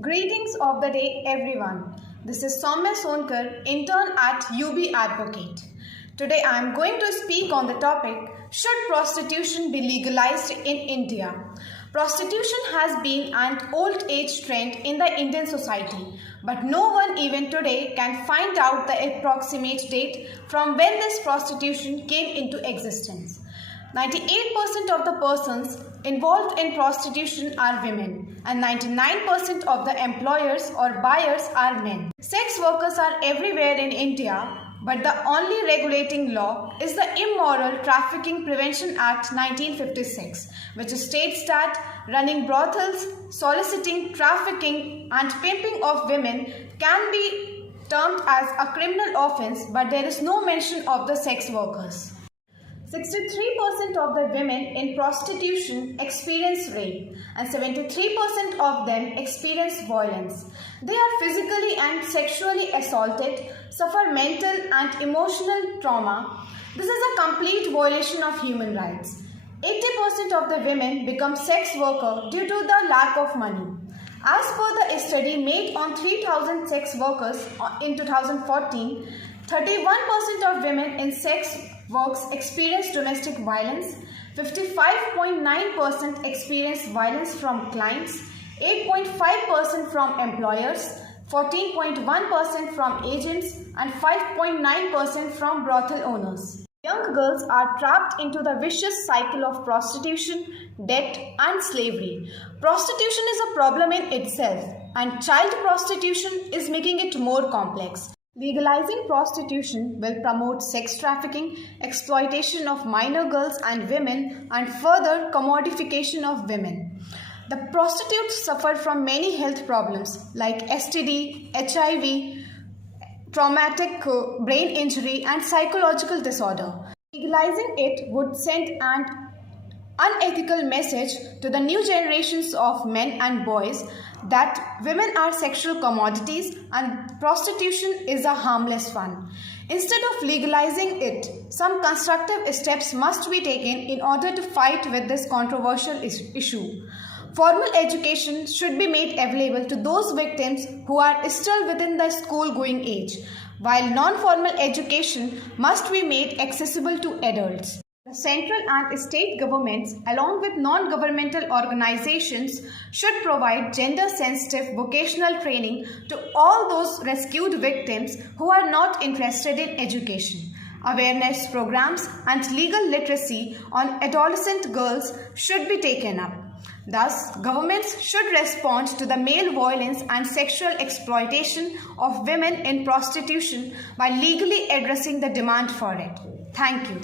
Greetings of the day, everyone. This is Saumya Sonkar, intern at ubAdvocate. Today I am going to speak on the topic, should prostitution be legalized in India? Prostitution has been an old age trend in the Indian society, but no one even today can find out the approximate date from when this prostitution came into existence. 98% of the persons involved in prostitution are women and 99% of the employers or buyers are men. Sex workers are everywhere in India, but the only regulating law is the Immoral Trafficking Prevention Act 1956, which states that running brothels, soliciting, trafficking and pimping of women can be termed as a criminal offense, but there is no mention of the sex workers. 63% of the women in prostitution experience rape and 73% of them experience violence. They are physically and sexually assaulted, suffer mental and emotional trauma. This is a complete violation of human rights. 80% of the women become sex workers due to the lack of money. As per the study made on 3,000 sex workers in 2014, 31% of women in sex works experience domestic violence, 55.9% experience violence from clients, 8.5% from employers, 14.1% from agents, and 5.9% from brothel owners. Young girls are trapped into the vicious cycle of prostitution, debt, and slavery. Prostitution is a problem in itself, and child prostitution is making it more complex. Legalizing prostitution will promote sex trafficking, exploitation of minor girls and women, and further commodification of women. The prostitutes suffer from many health problems like STD, HIV, traumatic brain injury, and psychological disorder. Legalizing it would send an unethical message to the new generations of men and boys that women are sexual commodities and prostitution is a harmless one. Instead of legalizing it, some constructive steps must be taken in order to fight with this controversial issue. Formal education should be made available to those victims who are still within the school-going age, while non-formal education must be made accessible to adults. The central and state governments, along with non-governmental organizations, should provide gender-sensitive vocational training to all those rescued victims who are not interested in education. Awareness programs and legal literacy on adolescent girls should be taken up. Thus, governments should respond to the male violence and sexual exploitation of women in prostitution by legally addressing the demand for it. Thank you.